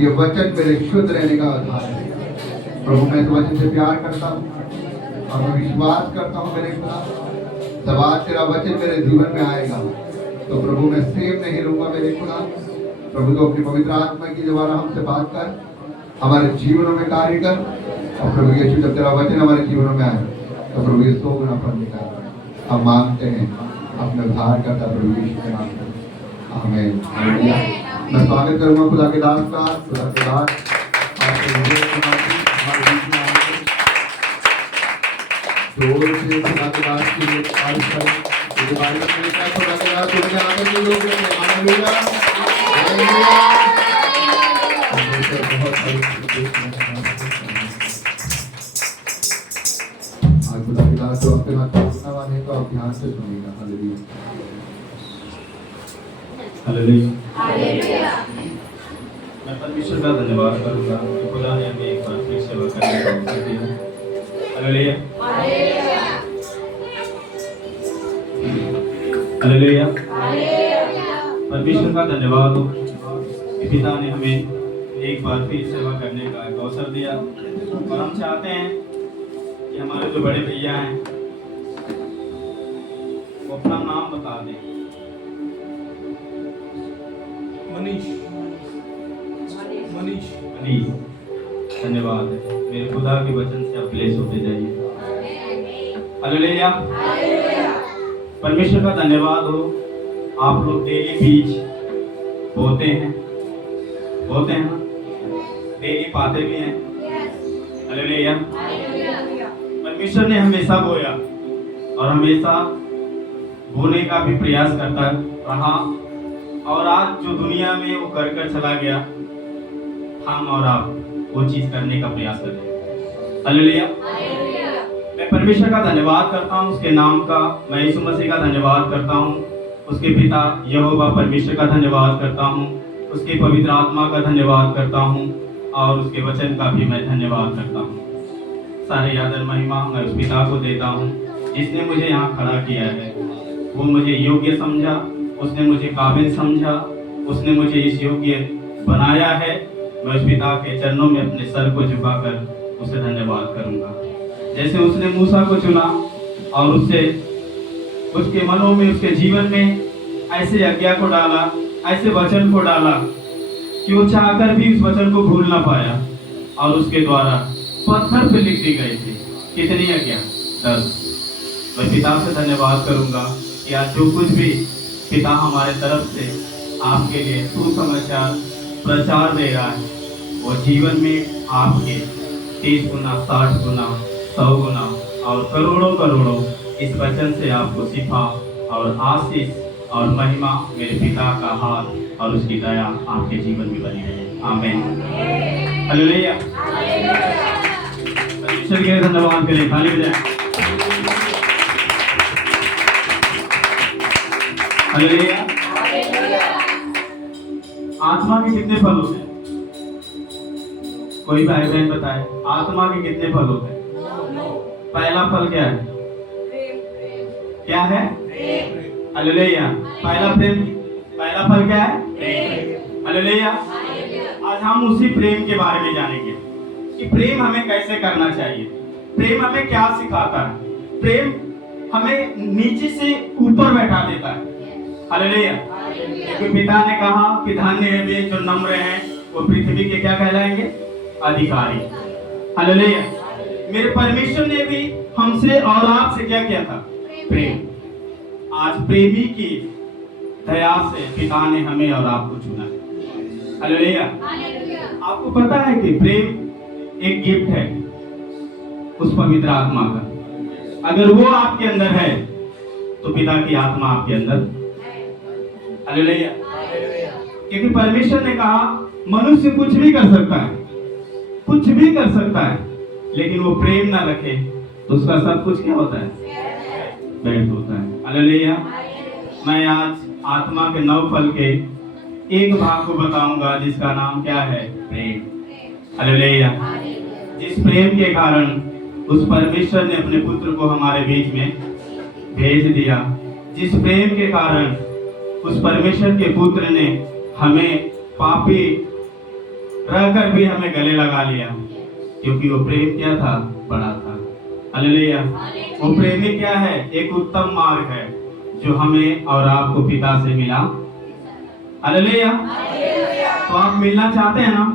ये वचन मेरे शुद्ध रहने का आधार है। प्रभु मैं इस वचन से प्यार करता हूँ और मैं विश्वास करता हूँ मेरे खुदा, जब आज तेरा वचन मेरे जीवन में आएगा तो प्रभु मैं सेव नहीं रहूंगा मेरे खुदा। प्रभु तो अपनी पवित्र आत्मा की द्वारा हमसे बात कर, हमारे जीवनों में कार्य कर, और प्रभु यीशु जब तेरा वचन हमारे जीवनों में आए तो प्रभु ये 100 गुना फल निकाल हम मांगते हैं अपने उद्धार करता प्रभु यीशु के नाम में, आमीन। हालेलुया। मैं स्वागत करूंगा खुदा के दास का, खुदा के दास आपके हृदय के माध्यम हमारे बीच में आए, जोर से खुदा के दास की तारीफ करें। ये बाइबल में लिखा है खुदा के दास दुनिया आकर के लोग हैं। Hallelujah hallelujah. बहुत आज खुदा के दास जो आपके हाथ में सुनने वाले हैं तो आप ध्यान से सुनिएगा। Hallelujah hallelujah hallelujah. मैं परमेश्वर का धन्यवाद करूंगा कि खुदा ने हमें एक बार फिर सेवा करने का अवसर दिया। Hallelujah hallelujah hallelujah. परमेश्वर का धन्यवाद हो कि पिता ने हमें एक बार फिर सेवा करने का एक अवसर दिया, और हम चाहते हैं कि हमारे जो बड़े भैया हैं वो अपना नाम बता दें। मनीष। धन्यवाद है। मेरे खुदा के वचन से आप ब्लेस होते जाइए। Hallelujah hallelujah. परमेश्वर का धन्यवाद हो, आप लोग डेली बीज बोते हैं ना, डेली पाते भी हैं। हालेलुया। परमेश्वर ने हमेशा बोया और हमेशा बोने का भी प्रयास करता रहा, और आज जो दुनिया में वो कर चला गया, हम और आप वो चीज करने का प्रयास करें। हालेलुया। मैं परमेश्वर का धन्यवाद करता हूँ उसके नाम का, मैं यीशु मसीह का धन्यवाद करता हूँ, उसके पिता यहोवा परमेश्वर का धन्यवाद करता हूँ, उसके पवित्र आत्मा का धन्यवाद करता हूँ, और उसके वचन का भी मैं धन्यवाद करता हूँ। सारे आदर महिमा मैं उस पिता को देता हूँ जिसने मुझे यहाँ खड़ा किया है। वो मुझे योग्य समझा, उसने मुझे काबिल समझा, उसने मुझे इस योग्य बनाया है। मैं उस पिता के चरणों में अपने सर को झुकाकर उसे धन्यवाद करूंगा। जैसे उसने मूसा को चुना और उससे उसके मनों में, उसके जीवन में ऐसे आज्ञा को डाला, ऐसे वचन को डाला कि वो चाहकर भी उस वचन को भूल ना पाया, और उसके द्वारा पत्थर पे लिख दी गई थी कितनी आज्ञा? 10। मैं पिता से धन्यवाद करूंगा कि आज जो कुछ भी पिता हमारे तरफ से आपके लिए सुसमाचार प्रचार दे रहा है, वो जीवन में आपके 30 गुना, 60 गुना, 100 गुना और करोड़ों करोड़ों इस वचन से आपको सिफा और आशीष और महिमा मेरे पिता का हाथ और उसकी दया आपके जीवन में बनी रहे। आमीन। हालेलुया। परमेश्वर के धन्यवाद करें। Hallelujah hallelujah. आत्मा के कितने फल होते हैं? कोई भाई बहन बताए, आत्मा के कितने फल होते हैं? पहला फल क्या है? क्या है? हालेलुया। पहला प्रेम, पहला फल क्या है? हालेलुया। आज हम उसी प्रेम के बारे में जानेंगे कि प्रेम हमें कैसे करना चाहिए, प्रेम हमें क्या सिखाता है, प्रेम हमें नीचे से ऊपर बैठा देता है। हालेलुया। क्योंकि पिता ने कहा कि धन्य है वे जो नम्र हैं, वो पृथ्वी के क्या कहलाएंगे? अधिकारी। हालेलुया। मेरे परमेश्वर ने भी हमसे और आपसे क्या किया था? प्रेम। आज प्रेमी की दया से पिता ने हमें और आपको चुना। हालेलुया। आपको पता है कि प्रेम एक गिफ्ट है उस पवित्र आत्मा का। अगर वो आपके अंदर है तो पिता की आत्मा आपके अंदर। हालेलुया। क्योंकि परमेश्वर ने कहा मनुष्य कुछ भी कर सकता है, कुछ भी कर सकता है, लेकिन वो प्रेम ना रखे तो उसका सब कुछ क्या होता है? व्यर्थ होता है। हालेलुया। मैं आज आत्मा के 9 फल के एक भाग को बताऊंगा जिसका नाम क्या है? प्रेम। हालेलुया। जिस प्रेम के कारण उस परमेश्वर ने अपने पुत्र को हमारे बीच में भेज दिया, जिस प्रेम के कारण उस परमेश्वर के पुत्र ने हमें पापी रहकर भी हमें गले लगा लिया, क्योंकि वो प्रेम क्या था? बड़ा था। हालेलुया। वो प्रेम ही क्या है? एक उत्तम मार्ग है जो हमें और आपको पिता से मिला। हालेलुया। तो आप मिलना चाहते हैं ना?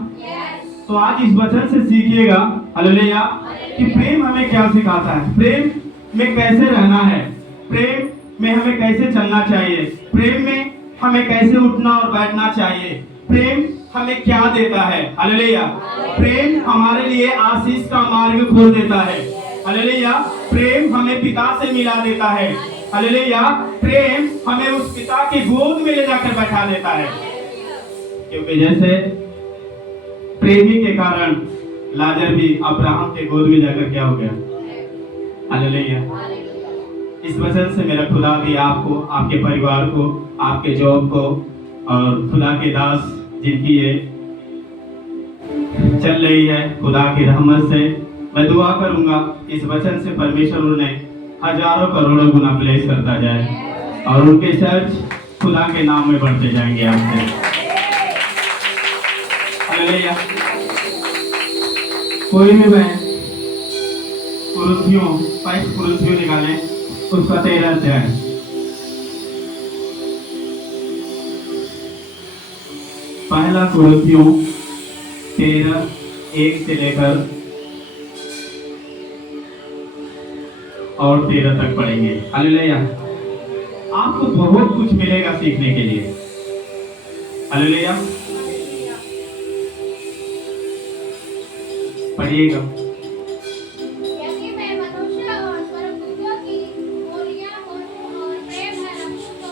तो आज इस वचन से सीखिएगा, हालेलुया, कि प्रेम हमें क्या सिखाता है, प्रेम में कैसे रहना है, प्रेम में हमें कैसे चलना चाहिए, प्रेम में हमें कैसे उठना और बैठना चाहिए, प्रेम हमें क्या देता है। हालेलुया। प्रेम हमारे लिए आशीष का मार्ग खोल देता है। हालेलुया। प्रेम हमें पिता से मिला देता है। हालेलुया। प्रेम हमें उस पिता की गोद में ले जाकर बैठा देता है, क्योंकि जैसे प्रेमी के कारण लाजर भी अब्राहम के गोद में जाकर क्या हो गया? हालेलुया। इस वचन से मेरा खुदा भी आपको, आपके परिवार को, आपके जॉब को और खुदा के दास जिनकी ये चल रही है खुदा की रहमत से, मैं दुआ करूंगा इस वचन से परमेश्वर उन्हें हजारों करोड़ों गुना ब्लेस करता जाए और उनके चर्च खुदा के नाम में बढ़ते जाएंगे आपसे। हालेलुया। कोई भी बहन कुरुथियों 5 कुरुथियों निकालें, उसका 13 अध्याय। पहला कुरुथियों 13 1 से लेकर और 13 तक पढ़ेंगे। हालेलुया। आपको बहुत कुछ मिलेगा सीखने के लिए। हालेलुया। पढ़िएगा। यदि मैं मनुष्य और स्वर्गदूतों की बोलियां बोलूं और प्रेम न रखूं तो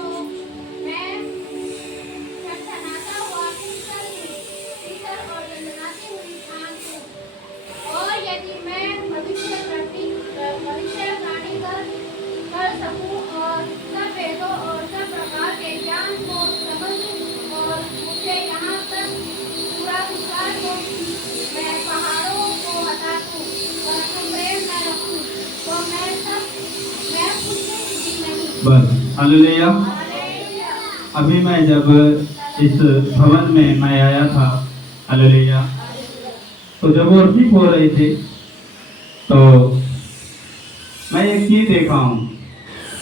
मैं टकटकाता हुआ पीतल और दंडनाती हुई खान हूं। और यदि मैं भविष्यवाणी कर सकूं और सब वेदों और सब प्रकार के ज्ञान को समझूं और मुझे यहाँ तक पूरा विश्वास हो कि मैं पहाड़ों को हटा दूं, परंतु प्रेम न रखूं तो मैं कुछ भी नहीं। बस। हालेलुया। अभी मैं जब इस भवन में मैं आया था, हालेलुया, तो जब वर्शिप हो रही थी तो मैं एक चीज देखा हूँ।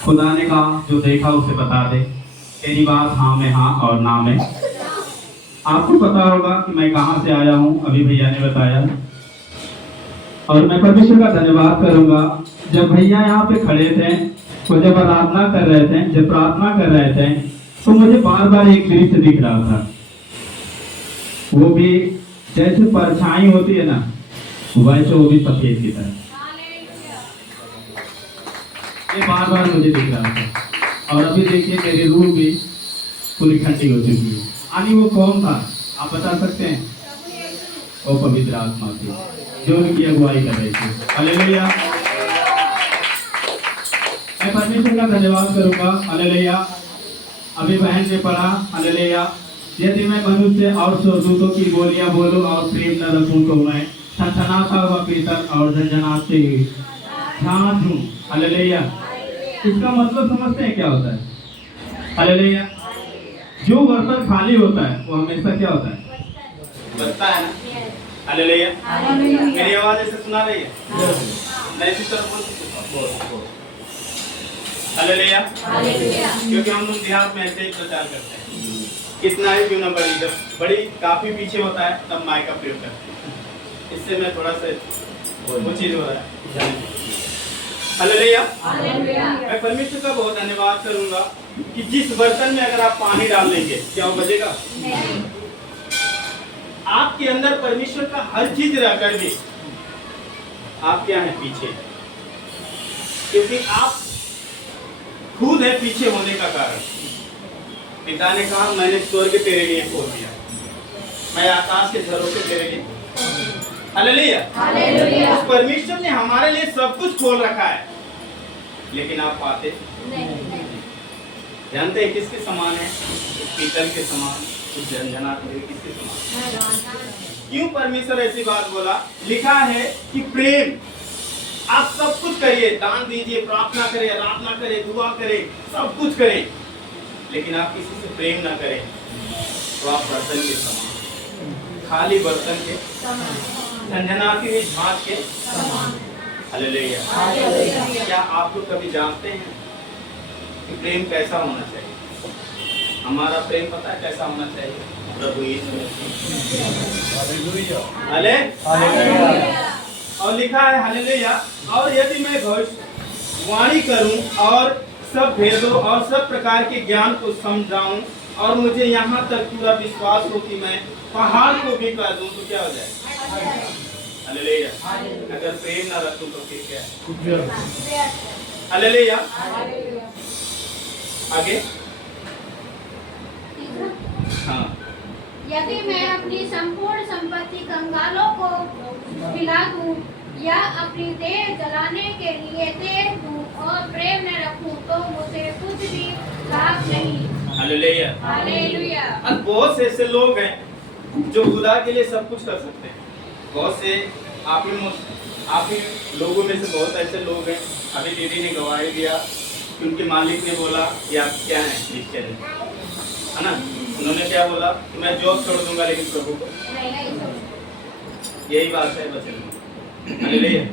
खुदा ने कहा जो देखा उसे बता दे, तेरी बात हाँ में हाँ और ना में। आपको पता होगा कि मैं कहाँ से आया हूँ, अभी भैया ने बताया, और मैं परमेश्वर का धन्यवाद करूंगा। जब भैया यहाँ पे खड़े थे, वो जब आराधना कर रहे थे, जब प्रार्थना कर रहे थे, तो मुझे बार बार एक दृश्य दिख रहा था। वो भी जैसे परछाई होती है ना, वैसे वो भी सफेद की तरह, ये बार बार मुझे दिख रहा था। और अभी देखिए मेरी रूह भी पूरी ठंडी हो चुकी है। यानी वो कौन था आप बता सकते हैं? वो पवित्र आत्मा थी जो उनकी अगुवाई कर रही थी। हालेलुया। मैं परमेश्वर का धन्यवाद करूंगा। हालेलुया। अभी बहन ने पढ़ा, हालेलुया, यदि मैं मनुष्य और स्वर्गदूतों की बोलियां बोलूं और प्रेम न रखूं तो मैं थनथनाता हुआ पीतल और झनझनाती हुई झांझ हूं। हालेलुया। इसका मतलब समझते हैं क्या होता है? हालेलुया। जो बर्तन खाली होता है वो हमेशा क्या होता है? बचता है ना। हालेलुया। मेरी आवाज ऐसे सुना रही है? मैं इसी तरह बोल। हालेलुया। क्योंकि हम लोग देहात में ऐसे ही प्रचार करते हैं, कितना ही क्यों ना बड़ी, जब बड़ी काफी पीछे होता है तब माइक का प्रयोग करते हैं। इससे मैं थोड़ा सा वो चीज हो रहा है। हालेलुया। मैं परमेश्वर का बहुत धन्यवाद करूंगा कि जिस बर्तन में अगर आप पानी डाल देंगे क्या वो बचेगा? आपके अंदर परमेश्वर का हर चीज रहकर भी आप क्या है? पीछे, क्योंकि आप खुद है पीछे होने का कारण। पिता ने कहा मैंने स्वर्ग तेरे लिए खोल दिया, मैं आकाश के झरोखे तेरे लिए। हालेलुया। उस परमेश्वर ने हमारे लिए सब कुछ खोल रखा है, लेकिन आप पाते नहीं। जानते हैं किसके समान है? पीतल के समान, कुछ झनझनाहट हुई किसके समान? क्यों परमेश्वर ऐसी बात बोला? लिखा है कि प्रेम, आप सब कुछ करिए, दान दीजिए, प्रार्थना करें, आराधना करें, दुआ करें, सब कुछ करें, लेकिन आप किसी से प्रेम ना करें तो आप बर्तन के समान। खाली बर्तन के, झंझनाती हुई झांझ के। हालेलुया। क्या आप लोग कभी जानते हैं कि प्रेम कैसा होना चाहिए? हमारा प्रेम पता है कैसा होना चाहिए? प्रभु यीशु और लिखा है हालेलुया। और यदि मैं भविष्यवाणी करूं और सब भेदों और सब प्रकार के ज्ञान को समझाऊं और मुझे यहाँ तक पूरा विश्वास हो कि मैं पहाड़ को भी कर दूं तो क्या हो जाए? हालेलुया। अगर प्रेम ना रखूं तो फिर क्या है? हालेलुया। आगे हाँ। यदि मैं अपनी संपूर्ण संपत्ति कंगालों को खिला दूं या अपनी देह जलाने के लिए दे दूं और प्रेम न रखूं तो मुझे कुछ भी लाभ नहीं। हालेलुया। हालेलुया। और बहुत से ऐसे लोग हैं जो खुदा के लिए सब कुछ कर सकते हैं। बहुत से आप ही लोगों में से बहुत ऐसे लोग हैं। अभी दीदी ने गवाही दिया कि उनके मालिक ने बोला कि आप क्या हैं क्रिश्चियन है ना। उन्होंने क्या बोला कि मैं जॉब छोड़ दूंगा लेकिन प्रभु को। यही बात है वचन में। हालेलुया।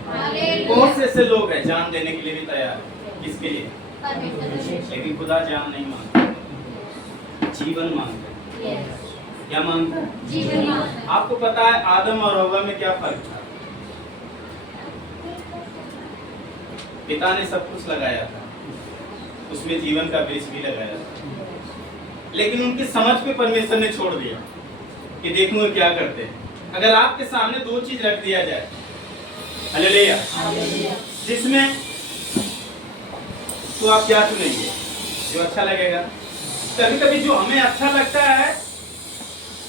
बहुत से ऐसे लोग हैं जान देने के लिए भी तैयार है। किसके लिए? लेकिन खुदा जान नहीं मांगता, जीवन मांगता है। क्या मांगता है? जीवन मांगता है। आपको पता है आदम और हव्वा में क्या फर्क था? पिता ने सब कुछ लगाया था, उसमें जीवन का वृक्ष भी लगाया था, लेकिन उनकी समझ पे परमेश्वर ने छोड़ दिया कि देखूंगा क्या करते हैं। अगर आपके सामने दो चीज रख दिया जाए, हालेलुया, जिसमें तो आप क्या चुनेंगे? जो अच्छा लगेगा। कभी कभी जो हमें अच्छा लगता है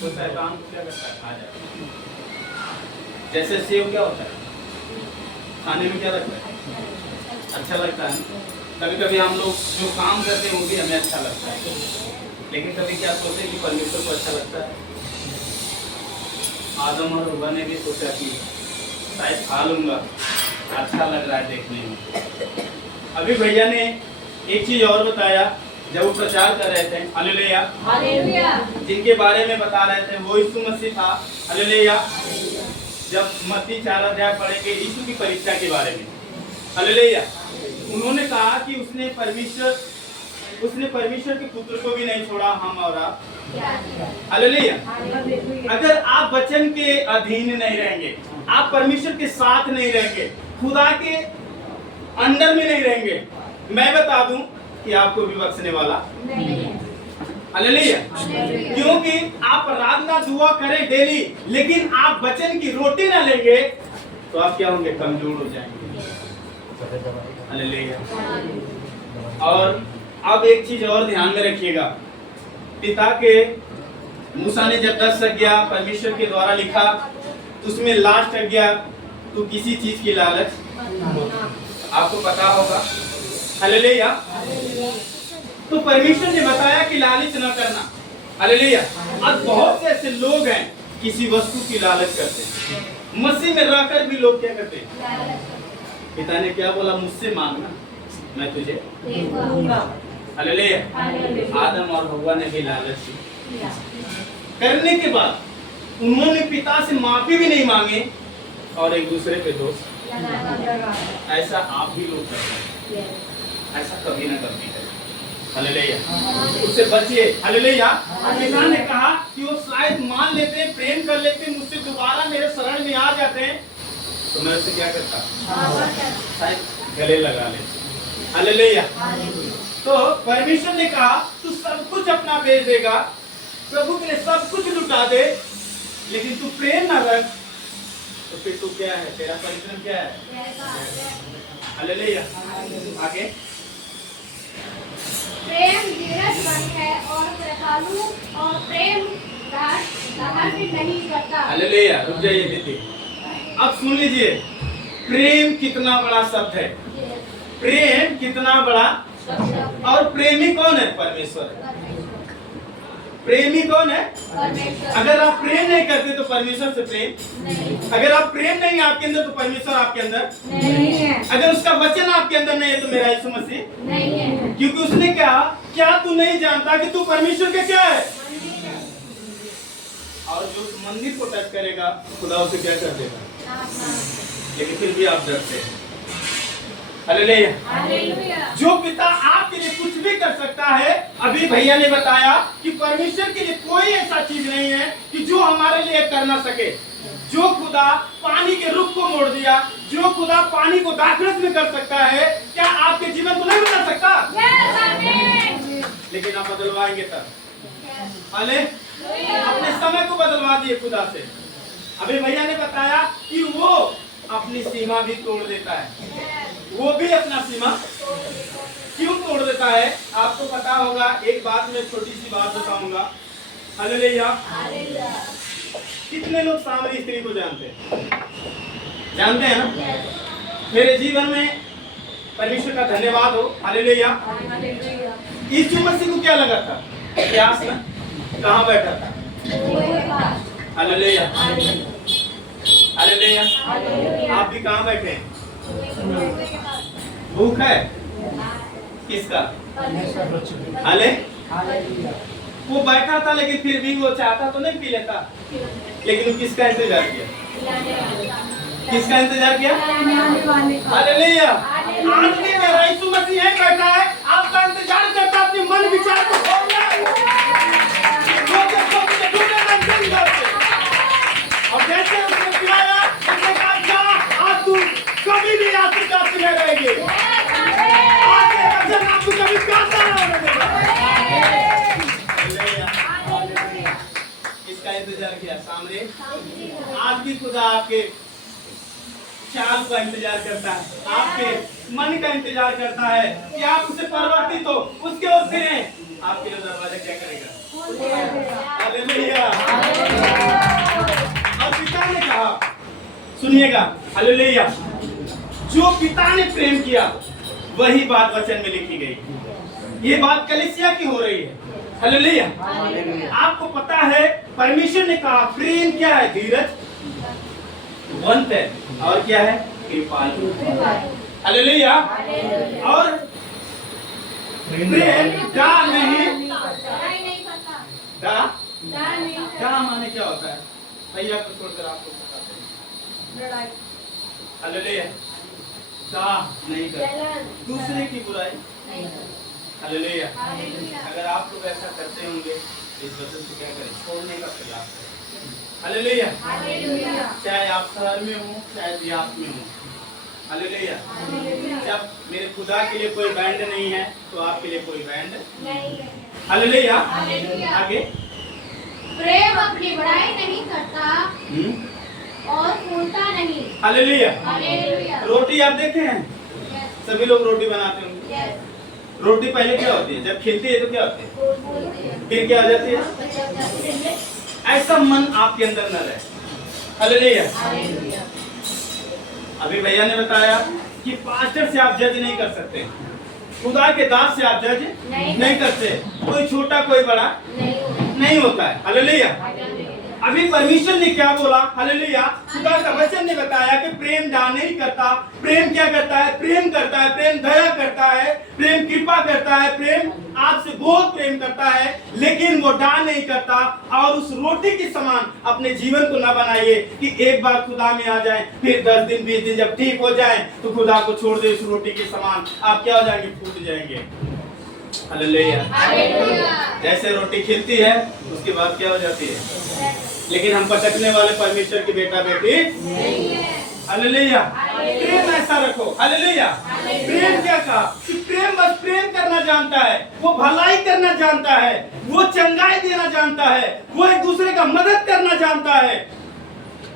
तो शैतान को क्या करता है? खा जाता है। जैसे सेव क्या होता है, खाने में क्या लगता है? अच्छा लगता है। कभी कभी हम लोग जो काम करते हैं वो भी हमें अच्छा लगता है, लेकिन कभी क्या सोचते हैं कि परमेश्वर को अच्छा लगता है? आदम और हव्वा ने भी सोचा कि शायद खा लूंगा, अच्छा लग रहा है देखने में। अभी भैया ने एक चीज और बताया जब वो प्रचार कर रहे थे, हालेलुया, हालेलुया, जिनके बारे में बता रहे थे वो यीशु मसीह था। हालेलुया। जब मत्ती 4 अध्याय पढ़ेंगे यीशु की परीक्षा के बारे में, हालेलुया, उन्होंने कहा कि उसने परमेश्वर के पुत्र को भी नहीं छोड़ा, हम और आप। हालेलुया। अगर आप वचन के अधीन नहीं रहेंगे, आप परमेश्वर के साथ नहीं रहेंगे, खुदा के अंडर में नहीं रहेंगे, मैं बता दूं कि आपको भी बख्शने वाला नहीं है। हालेलुया। क्योंकि आप प्रार्थना दुआ करें डेली, लेकिन आप वचन की रोटी ना लेंगे तो आप क्या होंगे? कमजोर हो जाएंगे। हालेलुया। और अब एक चीज और ध्यान में रखिएगा, पिता के मूसा ने जब 10 आज्ञा परमेश्वर के द्वारा लिखा, उसमें लास्ट आज्ञा तो किसी चीज की लालच, आपको पता होगा। हालेलुया। तो परमेश्वर ने बताया कि लालच न करना। हालेलुया। अब बहुत से ऐसे लोग हैं किसी वस्तु की लालच करते हैं। मसीह में रहकर भी लोग क्या करते हैं? पिता ने क्या बोला? मुझसे मांगना, मैं तुझे दूंगा। हालेलुया। आदम और हव्वा ने भी लालच करने के बाद उन्होंने पिता से माफी भी नहीं मांगे और एक दूसरे पे दोष। ऐसा आप भी लोग करते हैं, ऐसा कभी ना कभी करें। हालेलुया। उससे बचिए। हालेलुया। पिता ने कहा कि वो शायद मान लेते हैं, प्रेम कर लेते हैं, मुझसे दोबारा मेरे शरण में आ जाते हैं तो मैं उससे क्या करता? शायद गले लगा लेते। हालेलुया। तो परमेश्वर ने कहा तू सब कुछ अपना बेच देगा, प्रभु के लिए सब कुछ लुटा दे, लेकिन तू प्रेम ना रख तो फिर तू क्या है? तेरा परिश्रम क्या है? हालेलुया। आगे प्रेम धीरजवान है और कृपालु और प्रेम घमंड नहीं करता। हालेलुया। रुक जाइए दीदी, अब सुन लीजिए, प्रेम कितना बड़ा शब्द है। प्रेम कितना बड़ा, और प्रेमी कौन है? परमेश्वर। प्रेमी कौन है? अगर आप प्रेम नहीं करते तो परमेश्वर से प्रेम नहीं। अगर आप प्रेम नहीं आपके अंदर तो परमेश्वर आपके अंदर नहीं है। अगर उसका वचन आपके अंदर नहीं है तो मेरा यीशु मसीह नहीं है। क्योंकि उसने कहा क्या तू नहीं जानता कि तू परमेश्वर का क्या है? और जो उस मंदिर को टच करेगा खुदा उसे क्या कर देगा, लेकिन फिर भी आप डरते हैं। हालेलुया। जो पिता आपके लिए कुछ भी कर सकता है, अभी भैया ने बताया कि परमेश्वर के लिए कोई ऐसा चीज नहीं है कि जो हमारे लिए कर ना सके। जो खुदा पानी के रुख को मोड़ दिया, जो खुदा पानी को दाखरस में कर सकता है, क्या आपके जीवन को नहीं बदल सकता? लेकिन आप बदलवाएंगे तब। हाले अपने समय को बदलवा दिए खुदा से। अभी भैया ने बताया कि वो अपनी सीमा भी तोड़ देता है। वो भी अपना सीमा क्यों तोड़ देता है? आपको पता होगा। एक बात में छोटी सी बात बताऊंगा। हालेलुया। कितने लोग सामरी स्त्री को जानते हैं? जानते हैं ना? मेरे जीवन में परमेश्वर का धन्यवाद हो। हालेलुया। यीशु मसीह को क्या लगा था? प्यास में कहाँ बैठा था? हालेलुया। हालेलुया। आप भी कहाँ बैठे हैं? भूख है किसका? हाले वो बैठा था, लेकिन फिर भी वो चाहता तो नहीं पी लेता, लेकिन वो किसका इंतजार किया? किसका इंतजार किया? हालेलुया। आज भी मेरा यीशु मसीह यहीं बैठा है, आपका इंतजार करता, अपने मन विचार को खोलना और जैसे उसने पिलाया, उसने कहा आज तू कभी भी आशीर्वाद में रहेगी। आपको कभी प्यासा ना होने देगा। इसका इंतजार किया सामने। आज भी खुदा आपके चाल का इंतजार करता है, आपके मन का इंतजार करता है कि आप उसे परिवर्तित हो, उसके ओर फिरें। आपके लिए दरवाजा क्या करेगा? हालेलुया। और पिता ने कहा, सुनिएगा, हालेलुया, जो पिता ने प्रेम किया वही बात वचन में लिखी गई। ये बात कलीसिया की हो रही है। हालेलुया। आपको पता है परमेश्वर ने कहा प्रेम क्या है? धीरज, वंत है, और क्या है? कृपालु। हालेलुया। और प्रेम डा नहीं, डा माने क्या होता है? भैया को छोड़कर आपको बताते हैं। हालेलुया। डा नहीं करता, दूसरे की बुराई। हालेलुया। अगर आप लोग ऐसा करते होंगे इस वजह से क्या करें? छोड़ने का प्रयास करें। हालेलुया। चाहे आप शहर में हो, चाहे देहात में हो। हालेलुया। जब मेरे खुदा के लिए कोई बैंड नहीं है तो आपके लिए कोई बैंड नहीं है। हालेलुया। आगे, प्रेम अपनी बड़ाई नहीं करता और फूलता नहीं। हालेलुया। हालेलुया। रोटी आप देखे हैं? सभी लोग रोटी बनाते होंगे। रोटी पहले क्या होती है? जब खिलती है तो क्या होती है? फिर क्या आ जाती है? ऐसा मन आपके अंदर न रहे। हालेलुया। अभी भैया ने बताया कि पास्टर से आप जज नहीं कर सकते, खुदा के दास से आप जज नहीं करते। कोई छोटा कोई बड़ा नहीं होता है। हालेलुया। अभी परमेश्वर ने क्या बोला? हालेलुया। खुदा का वचन ने बताया कि प्रेम डा नहीं करता। प्रेम क्या करता है? प्रेम करता है, प्रेम दया करता है, प्रेम कृपा करता है, प्रेम आपसे बहुत प्रेम करता है, लेकिन वो डा नहीं करता। और उस रोटी के समान अपने जीवन को ना बनाइए कि एक बार खुदा में आ जाए, फिर 10 दिन 20 दिन जब ठीक हो जाए तो खुदा को छोड़ दे। उस रोटी के समान आप क्या हो जाएंगे? फूट जाएंगे। हालेलुया। जैसे रोटी खिलती है उसके बाद क्या हो जाती है? लेकिन हम पटकने वाले परमेश्वर की बेटा बेटी नहीं है। हालेलुया। प्रेम ऐसा रखो। हालेलुया। प्रेम क्या कहा? कि प्रेम बस प्रेम करना जानता है, वो भलाई करना जानता है, वो चंगाई देना जानता है, वो एक दूसरे का मदद करना जानता है,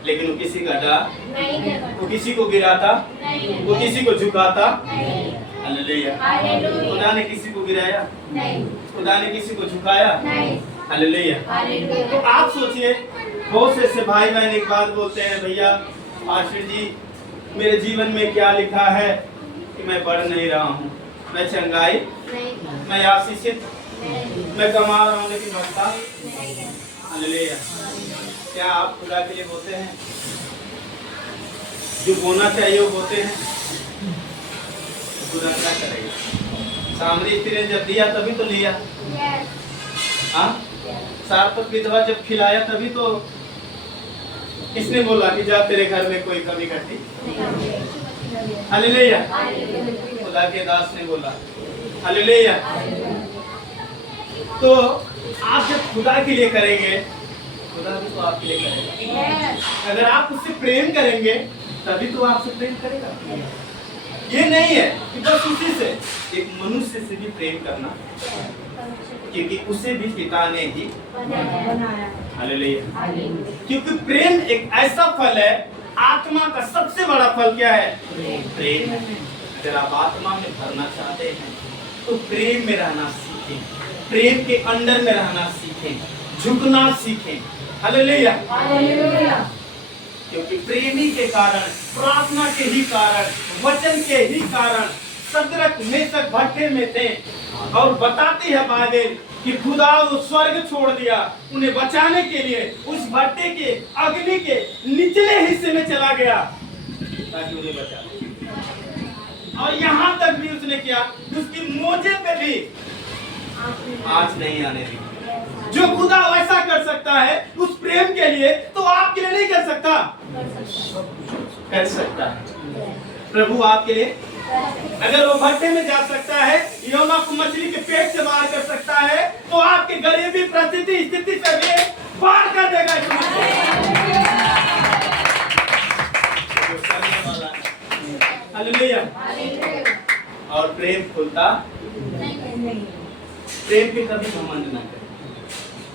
लेकिन वो किसी का डर नहीं, वो किसी को गिराता नहीं, वो किसी को झुकाता नहीं। हालेलुया। खुदा ने किसी को गिराया नहीं, खुदा ने किसी को झुकाया नहीं। हालेलुया। तो आप सोचिए, बहुत से भाई बहन एक बात बोलते हैं, भैया पास्टर जी मेरे जीवन में क्या लिखा है कि मैं बढ़ नहीं रहा हूँ, मैं चंगाई, मैं आशीषित, मैं कमा रहा हूँ लेकिन बढ़ता। हालेलुया। क्या आप खुदा के लिए बोते हैं? जो बोना चाहिए वो बोते हैं, खुदा क्या करेगा? सामने स्त्री ने जब दिया तभी तो लिया। हाँ, सार्थक विधवा जब खिलाया तभी तो किसने बोला कि जा तेरे घर में कोई कमी घटी? हालेलुया। खुदा के दास ने बोला हालेलुया। तो आप जब खुदा के लिए करेंगे, खुदा भी तो आपके लिए करेगा। अगर आप उससे प्रेम करेंगे तभी तो आपसे प्रेम करेगा। ये नहीं है कि बस उसी से, एक मनुष्य से भी प्रेम करना, क्योंकि उसे भी पिता ने ही बनाया। हालेलुया। क्योंकि प्रेम एक ऐसा फल है, आत्मा का सबसे बड़ा फल क्या है? प्रेम। अगर आप आत्मा में भरना चाहते हैं तो प्रेम में रहना सीखें, प्रेम के अंडर में रहना सीखें, झुकना सीखें। हालेलुया। क्योंकि प्रेमी के कारण, प्रार्थना के ही कारण, वचन के ही कारण सदरक मेशक भट्ठे में थे। और बताती है बाइबल कि खुदा वो स्वर्ग छोड़ दिया उन्हें बचाने के लिए, उस भट्ठे के अग्नि के निचले हिस्से में चला गया ताकि उन्हें बचा ले। और यहाँ तक भी उसने किया, उसकी मोजे पे भी आँच नहीं आने दी। जो खुदा वैसा कर सकता है उस प्रेम के लिए, तो आपके लिए नहीं कर सकता? कर सकता है। प्रभु आपके लिए, अगर वो भट्टे में जा सकता है, योना को मछली के पेट से बाहर कर सकता है, तो आपके गरीबी परिस्थिति स्थिति से भी बाहर कर देगा। हालेलुया। और प्रेम खुलता प्रेम पे कभी घमंड ना करें।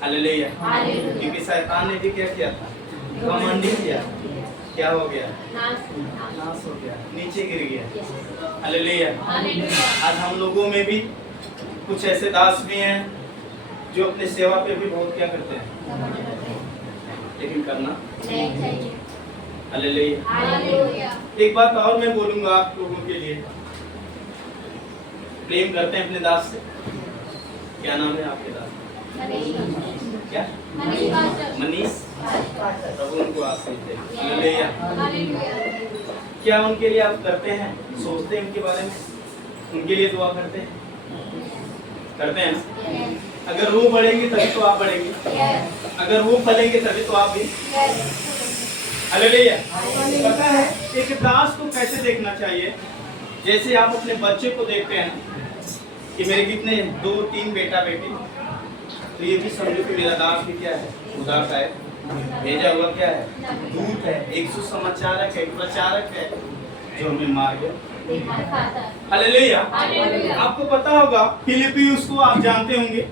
हालेलुया। क्योंकि शैतान ने भी क्या किया था? घमंड किया। क्या हो गया? नाश हो गया, नीचे गिर गया। हालेलुया। आज हम लोगों में भी कुछ ऐसे दास भी हैं जो अपने सेवा पे भी बहुत क्या करते हैं, लेकिन करना नहीं चाहिए। हालेलुया। एक बात और मैं बोलूंगा आप लोगों के लिए, प्रेम करते हैं अपने दास से। क्या नाम है आपके दास? क्या? मनीष। प्रभु उनको आशीष दे। हालेलुया। क्या उनके लिए आप करते हैं, सोचते हैं उनके बारे में, उनके लिए दुआ करते हैं? करते हैं ना? अगर वो बढ़ेंगे तभी तो आप बढ़ेंगे, अगर वो फलेंगे तभी तो आप भी। हालेलुया। पता है एक दास को कैसे देखना चाहिए? जैसे आप अपने बच्चे को देखते हैं कि मेरे कितने 2-3 बेटा बेटी, तो ये भी समझो कि मेरा दास भी क्या है? खुदा का है, भेजा हुआ क्या है? दूत है, एक सुसमाचारक है, प्रचारक है, जो हमें मार गया। हालेलुया। आपको पता होगा फिलिपियुस को आप जानते होंगे,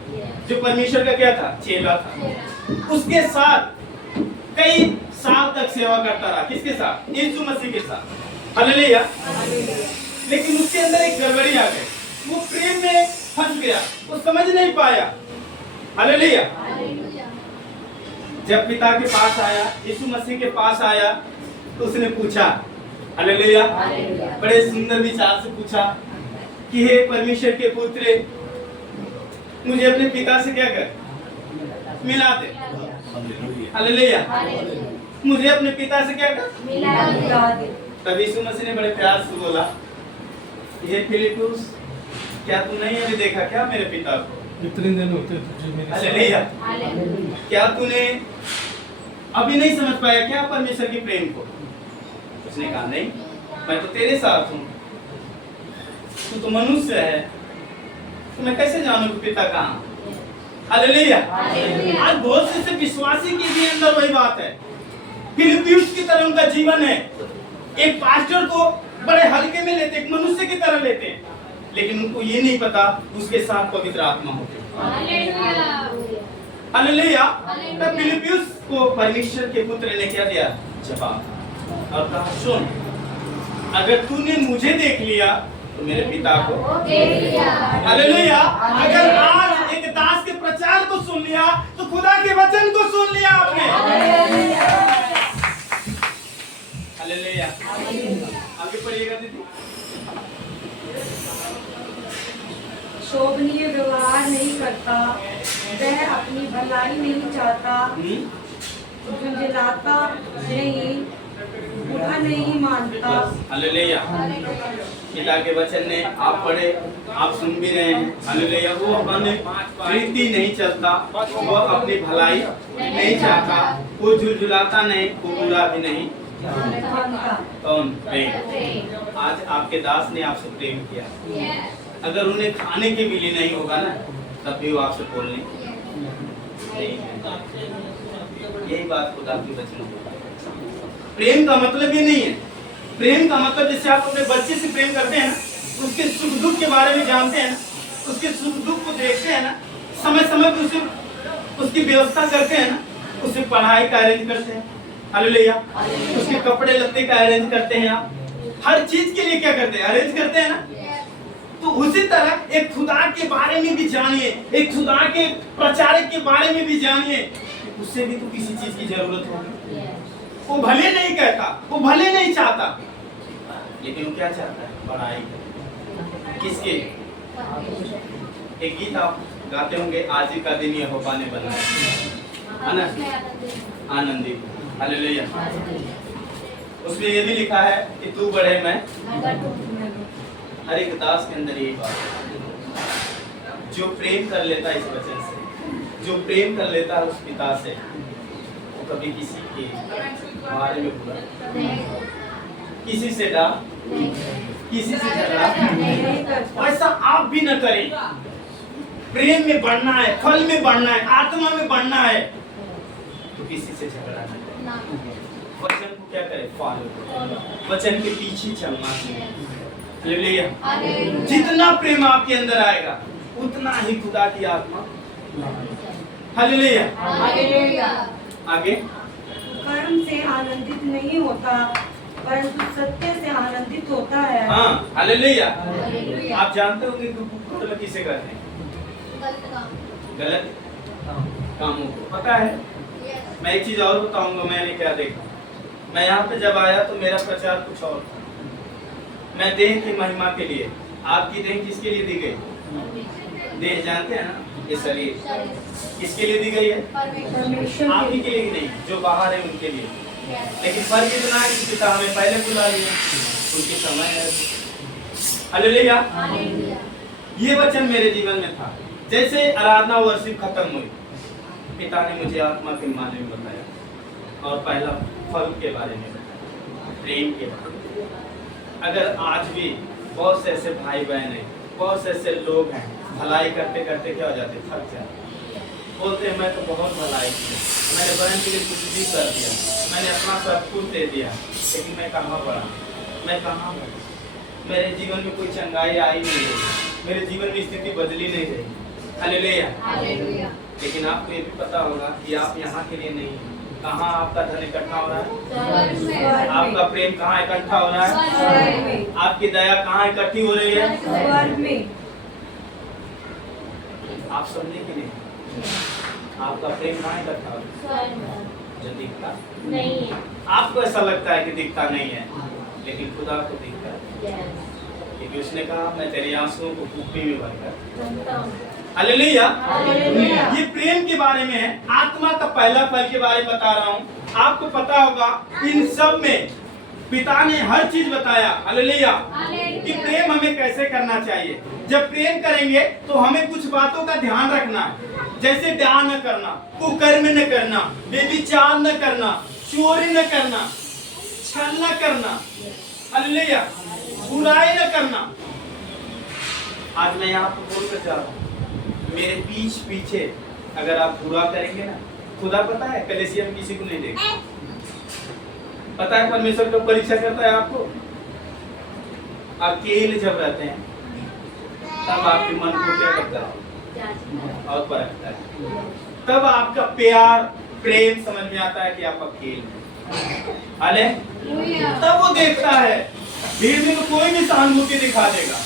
जो परमेश्वर का क्या था? चेला था। उसके साथ कई साल तक सेवा करता रहा। किसके साथ? यीशु मसीह के साथ। हालेलुया। लेकिन उसके अंदर एक गड़बड़ी आ गई, वो प्रेम में फंस गया, वो समझ नहीं पाया। हालेलुया। जब पिता के पास आया, यीशु मसीह के पास आया, तो उसने पूछा, हालेलुया, बड़े सुंदर विचार से पूछा कि हे परमेश्वर के पुत्र, मुझे अपने पिता से क्या कर? मिला दे। हालेलुया। मुझे अपने पिता से क्या कर? मिला दे। तब यीशु मसीह ने बड़े प्यार से बोला, हे फिलिपुस, क्या तू नहीं अभी देखा क्या मेरे पिता को? इतने दिन होते तुझे मेरे। हालेलुया। क्या तूने अभी नहीं समझ पाया क्या परमेश्वर के प्रेम को? उसने कहा नहीं, मैं तो तेरे साथ हूँ, तू तो मनुष्य है, तो मैं कैसे जानूं कि पिता कहाँ? हालेलुया। आज बहुत से विश्वासी के भी अंदर वही बात है। फिलिपियुस की तरह उनका जीवन है, एक पास्टर को बड़े हल्के में लेते, एक मनुष्य की तरह लेते हैं, लेकिन उनको ये नहीं पता उसके साथ पवित्र आत्मा होती है। हालेलुया। तब फिलिपियुस को परमेश्वर के पुत्र ने क्या दिया? जवाब, और कहा सुन, अगर तूने मुझे देख लिया तो मेरे पिता को देख लिया। हालेलुया। अगर आज एक दास के प्रचार को सुन लिया तो खुदा के वचन को सुन लिया आपने। हालेलुया। आगे पढ़िएगा दीदी। शोभनीय व्यवहार नहीं करता, वह अपनी भलाई नहीं चाहता, झुंझलाता नहीं, बुरा नहीं मानता। हालेलुया। पिता के वचन ने आप पढ़े, आप सुन भी रहे हैं। हालेलुया। वो अपने प्रीति नहीं चलता, वो अपनी भलाई नहीं चाहता, वो झुलझुलाता नहीं, वो बुरा भी नहीं। कौन? प्रेम। आज आपके दास ने आपसे प्रेम किया। अगर उन्हें खाने के भी लिए नहीं होगा ना, तब भी वो आपसे बोलने नहीं। यही बात खुदा की वचन है। प्रेम का मतलब ये नहीं है। प्रेम का मतलब जैसे आप अपने बच्चे से प्रेम करते हैं ना, उसके सुख दुख के बारे में जानते हैं ना, उसके सुख दुख को देखते हैं ना, समय समय पर उसे उसकी व्यवस्था करते हैं ना, उसे पढ़ाई का अरेंज करते हैं। हालेलुया। उसके कपड़े लत्ते का अरेंज करते हैं। आप हर चीज के लिए क्या करते हैं? अरेंज करते हैं ना। तो उसी तरह एक खुदा के बारे में भी जानिए, एक खुदा के प्रचारक के बारे में भी जानिए। उससे भी तो किसी चीज की जरूरत होगी। वो भले नहीं कहता, वो भले नहीं चाहता, लेकिन वो क्या चाहता है? पढ़ाई। किसके? एक गीत आप गाते होंगे, आज ही का दिन यहोवा ने बनाया, है ना? आनंदी। हालेलुया। उसमें ये भी लिखा है कि तू बढ़े मैं। हर एक दास के अंदर यही बात है। जो प्रेम कर लेता है इस वचन से, जो प्रेम कर लेता है उस पिता से, वो कभी किसी के बारे में बुरा, किसी से डर, किसी से झगड़ा, ऐसा आप भी न करें। प्रेम में बढ़ना है, फल में बढ़ना है, आत्मा में बढ़ना है, तो किसी से झगड़ा नहीं। वचन को क्या करे? फॉलो। वचन के पीछे चलना चाहिए। हालेलुया। जितना प्रेम आपके अंदर आएगा, उतना ही खुदा की आत्मा। हालेलुया। आगे। कर्म से आनंदित नहीं होता, परंतु सत्य से आनंदित होता है। हाँ, हालेलुया। आप जानते होंगे कि कर्म किसे करते हैं? गलत कामों को। पता है, मैं एक चीज और बताऊंगा। मैंने क्या देखा, मैं यहाँ पे जब आया तो मेरा प्रचार कुछ और था। मैं देह की महिमा के लिए। आपकी देह किसके लिए दी गई? देह जानते हैं ना, ये शरीर किसके लिए दी गई है? आप ही के लिए नहीं, जो बाहर है उनके लिए। लेकिन फर्क इतना है कि पिता हमें पहले बुला लिया, उनके समय है। हालेलुया। ये वचन मेरे जीवन में था। जैसे आराधना वर्शिप खत्म हुई, पिता ने मुझे आत्मा के बारे में बताया और पहला फल के बारे में बताया, प्रेम के बारे में। अगर आज भी बहुत से ऐसे भाई बहन हैं, बहुत से ऐसे लोग हैं, भलाई करते करते क्या हो जाते? थक जाते। बोलते हैं मैं तो बहुत भलाई की, मैंने बहन के लिए कुछ भी कर दिया, मैंने अपना सब कुछ दे दिया, लेकिन मैं कहाँ बढ़ा? मैं कहाँ बढ़ा? मेरे जीवन में कोई चंगाई आई नहीं रही, मेरे जीवन में स्थिति बदली नहीं रही। हालेलुया। लेकिन आपको ये भी पता होगा कि आप यहाँ के लिए नहीं, कहाँ आपका धन इकट्ठा हो रहा है? आपका प्रेम कहाँ इकट्ठा हो रहा है? आपकी दया कहाँ इकट्ठी हो रही है? आप समझे कि नहीं? आपका प्रेम कहाँ इकट्ठा हो रहा है? जो दिखता नहीं है। आपको ऐसा लगता है कि दिखता नहीं है, लेकिन खुदा को दिखता है, क्योंकि उसने कहा मैं तेरे आंसुओं को कूपी में भरकर। हालेलुया। ये प्रेम के बारे में है। आत्मा का पहला फल के बारे में बता रहा हूँ। आपको पता होगा इन सब में पिता ने हर चीज बताया। हालेलुया। कि प्रेम हमें कैसे करना चाहिए। जब प्रेम करेंगे तो हमें कुछ बातों का ध्यान रखना है, जैसे डा न करना, कुकर्म न करना, बेविचार न करना, चोरी न करना, छल न करना, हालेलुया, बुराई न करना। आज मैं यहाँ पर बोलकर जा रहा हूँ, मेरे पीछे अगर आप बुरा करेंगे ना, खुदा पता है कलीसिया में किसी को नहीं देगा। पता है परमेश्वर कब परीक्षा करता है आपको? अकेले जब रहते हैं तब आपके मन को क्या करता है? और परखता है। तब आपका प्यार प्रेम समझ में आता है कि आप अकेले। हाले तब वो देखता है। भीड़ में तो कोई भी सहानुभूति दिखा देगा,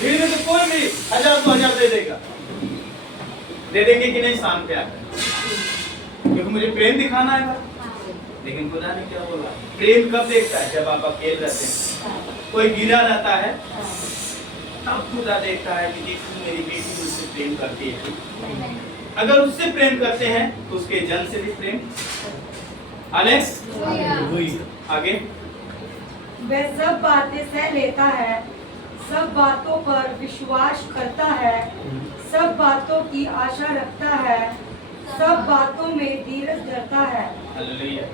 भीड़ में तो कोई भी 1000 2000 दे देगा, दे देंगे कि नहीं शान प्यार, क्योंकि मुझे प्रेम दिखाना है। लेकिन खुदा ने क्या बोला? प्रेम कब देखता है? जब आप अकेले रहते हैं, कोई गिरा रहता है, तब खुदा देखता है कि देखो मेरी बेटी मुझसे प्रेम करती है। अगर उससे प्रेम करते हैं तो उसके जन से भी प्रेम। आगे वह सब बातें सह लेता है, सब बातों पर विश्वास करता है, सब बातों की आशा रखता है, सब बातों में धीरज धरता है। हालेलुया।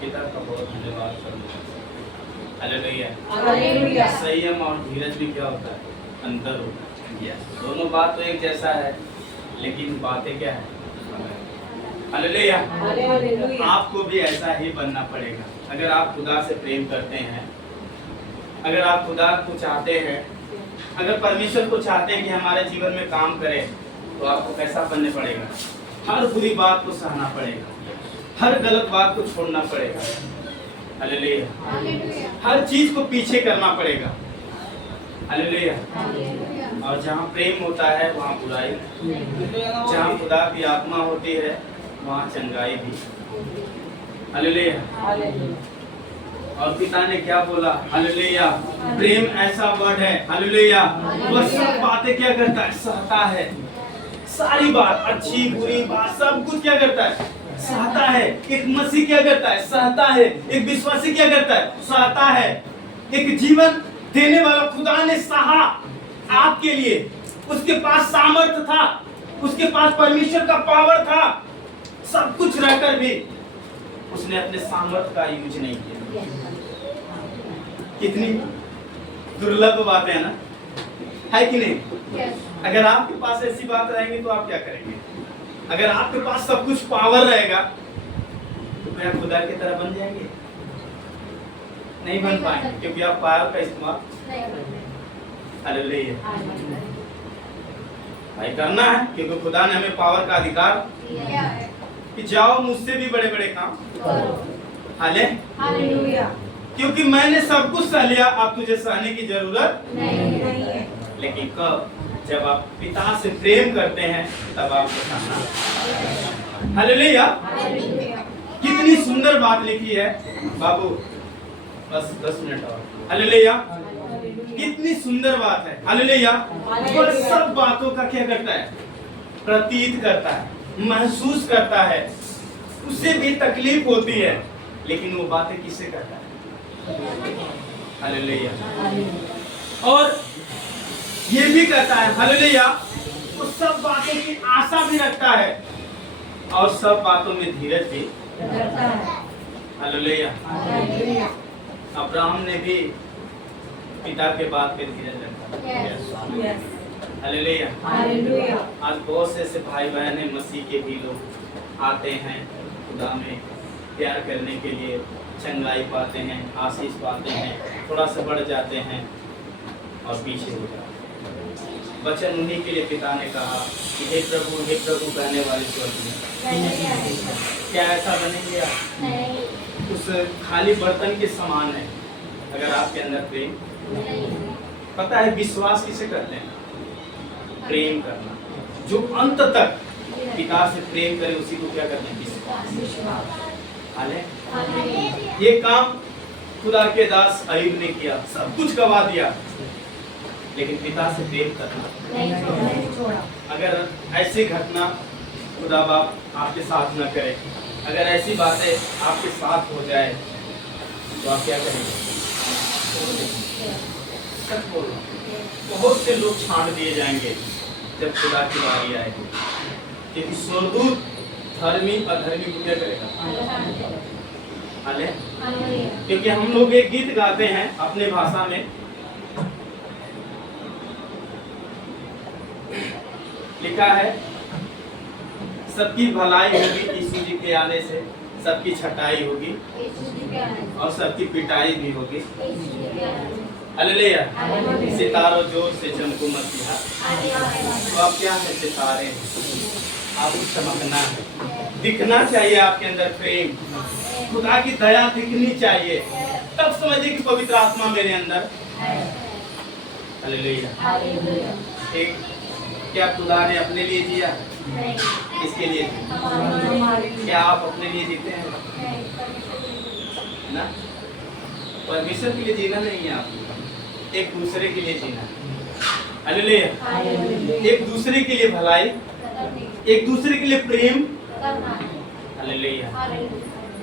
पिता का बहुत धन्यवाद करते हैं। हालेलुया। हालेलुया। संयम और धीरज भी क्या होता है? अंतर होता है। यस, दोनों बात तो एक जैसा है, लेकिन बातें क्या है? हालेलुया। हालेलुया। आपको भी ऐसा ही बनना पड़ेगा। अगर आप खुदा से प्रेम करते हैं, अगर आप खुदा को चाहते हैं, अगर परमेश्वर को चाहते हैं कि हमारे जीवन में काम करे, तो आपको कैसा बनने पड़ेगा? हर बुरी बात को सहना पड़ेगा, हर गलत बात को छोड़ना पड़ेगा। हालेलुया। हर चीज को पीछे करना पड़ेगा। हालेलुया। और जहाँ प्रेम होता है वहाँ बुराई, जहाँ खुदा की आत्मा होती है वहाँ चंगाई भी। हालेलुया। और पिता ने क्या बोला? हालेलुया। प्रेम ऐसा वर्ड है, हालेलुया, वह सब बातें क्या करता है? सहता है। सारी बात, अच्छी बुरी बात, सब कुछ क्या करता है? सहता है। एक मसीह क्या करता है? सहता है। एक विश्वासी क्या करता है? सहता है। एक जीवन देने वाला खुदा ने सहा आपके लिए। उसके पास सामर्थ्य था, उसके पास परमेश्वर का पावर था, सब कुछ रहकर भी उसने अपने सामर्थ्य का यूज नहीं किया। कितनी दुर्लभ बात है ना, है कि नहीं? अगर आपके पास ऐसी बात रहेंगी तो आप क्या करेंगे? अगर आपके पास सब कुछ पावर रहेगा तो क्या खुदा की तरह बन जाएंगे? नहीं बन पाएंगे, क्योंकि आप पावर का इस्तेमाल हालेलुया भाई करना है, क्योंकि खुदा ने हमें पावर का अधिकार कि जाओ मुझसे भी बड़े बड़े काम हालेलुया। क्योंकि मैंने सब कुछ सह लिया, अब तुझे सहने की जरूरत नहीं है। लेकिन कब? जब आप पिता से प्रेम करते हैं तब आपको सहना। हालेलुया। कितनी सुंदर बात लिखी है बाबू, बस 10 मिनट और। हालेलुया। कितनी सुंदर बात है। हालेलुया। वह सब बातों का क्या करता है? प्रतीत करता है, महसूस करता है, उससे भी तकलीफ होती है, लेकिन वो बातें किससे करता है? हालेलुया। और ये भी कहता है, हालेलुया, वो सब बातों की आशा भी रखता है और सब बातों में धीरज भी धरता है। हालेलुया। हालेलुया। अब्राहम ने भी पिता के बात पे धीरज रखा। यस। हालेलुया। हालेलुया। आज बहुत से ऐसे भाई बहन हैं, मसीह के भी लोग आते हैं खुदा में प्यार करने के लिए, चंगाई पाते हैं, आशीष पाते हैं, थोड़ा सा बढ़ जाते हैं और पीछे हो जाते हैं। वचन उन्हीं के लिए पिता ने कहा कि हे प्रभु कहने वाले स्वर्ग में क्या ऐसा बनेंगे आप? उस खाली बर्तन के समान है अगर आपके अंदर प्रेम। पता है विश्वास किसे करते हैं? प्रेम करना। जो अंत तक पिता से प्रेम करे उसी को क्या करते हैं? विश्वास। हाले ये काम खुदा के दास अय्यूब ने किया, सब कुछ गवा दिया, लेकिन पिता से प्रेम करना नहीं छोड़ा। अगर ऐसी घटना खुदा बाप आपके साथ न करे, अगर ऐसी बातें आपके साथ हो जाए तो आप क्या करेंगे? सच बोलो, बहुत से लोग छांट दिए जाएंगे जब खुदा की बारी आएगी, क्योंकि स्वर्गदूत धर्मी अधर्मी को क्या करेगा? हाले क्योंकि हम लोग एक गीत गाते हैं अपने भाषा में, लिखा है सबकी भलाई होगी यीशु जी के आने से, सबकी छटाई होगी और सबकी पिटाई भी होगी। हालेलुया। सितारों जोर से चमको मसीहा। तो आप क्या है? सितारे। आपको चमकना है, दिखना चाहिए आपके अंदर प्रेम, खुदा की दया दिखनी चाहिए, तब समझिए कि पवित्र आत्मा मेरे अंदर। हालेलुया। एक क्या खुदा ने अपने लिए जिया? किसके लिए? क्या आप अपने लिए जीते हैं ना? परमेश्वर के लिए जीना नहीं है आपको, एक दूसरे के लिए जीना। हालेलुया। एक दूसरे के लिए भलाई, एक दूसरे के लिए प्रेम। हालेलुया।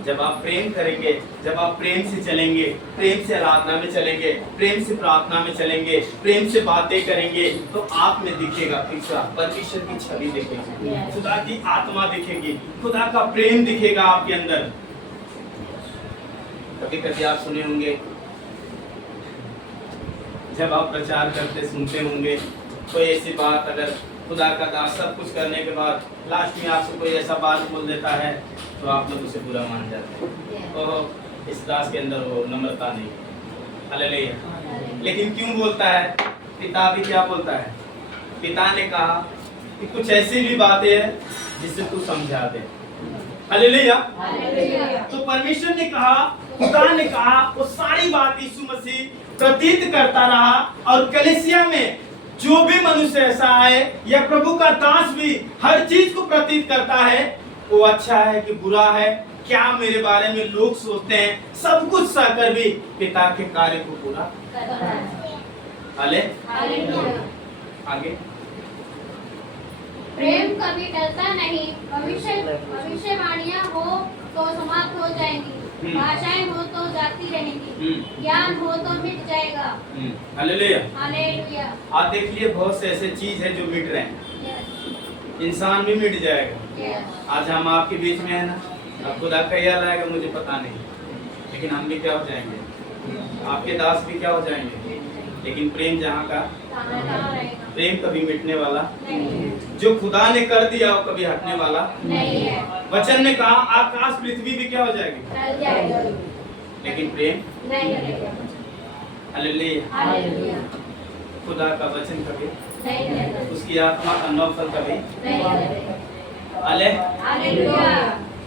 जब आप प्रेम करेंगे, जब आप प्रेम से चलेंगे, प्रेम से आराधना में चलेंगे, प्रेम से प्रार्थना में चलेंगे, प्रेम से बातें करेंगे, तो आप में दिखेगा तीसरा परमेश्वर की छवि दिखेगी, खुदा की आत्मा दिखेगी, खुदा का प्रेम दिखेगा आपके अंदर। कभी कभी आप सुने होंगे, जब आप प्रचार करते सुनते होंगे, कोई ऐसी बात, अगर खुदा का दास सब कुछ करने के बाद लास्ट में आपसे कोई ऐसा बात बोल देता है तो आप लोग उसे बुरा मान जाते हैं, ओह इस दास के अंदर वो नम्रता नहीं, हालेलुया। लेकिन क्यों बोलता है? पिता भी क्या बोलता है? पिता ने कहा कि कुछ ऐसी भी बातें हैं जिसे तू समझा दे, हालेलुया। तो परमेश्वर ने कहा, खुदा ने कहा, वो सारी बात यीशु मसीह प्रतीत करता रहा। और कलीसिया में जो भी मनुष्य ऐसा आए या प्रभु का दास भी हर चीज को प्रतीत करता है, वो अच्छा है कि बुरा है, क्या मेरे बारे में लोग सोचते हैं, सब कुछ सहकर भी पिता के कार्य को पूरा आगे। प्रेम कभी टलता नहीं, भविष्यवाणियां हो तो समाप्त हो जाएंगी, भाषाएं हो तो जाती रहेंगी, ज्ञान हो तो मिट जाएगा। Hallelujah, hallelujah. आप देखिए बहुत से ऐसे चीज है जो मिट रहे हैं, इंसान भी मिट जाएगा। आज हम आपके बीच में है ना, अब खुदा का याद आएगा मुझे पता नहीं, लेकिन हम भी क्या हो जाएंगे, आपके दास भी क्या हो जाएंगे, लेकिन प्रेम जहाँ का, प्रेम कभी मिटने वाला जो खुदा ने कर दिया वो कभी हटने वाला नहीं है। वचन ने कहा आकाश पृथ्वी भी क्या हो जाएगी, लेकिन प्रेम नहीं। हालेलुया। खुदा का वचन कभी, उसकी आत्मा का नौफल कभी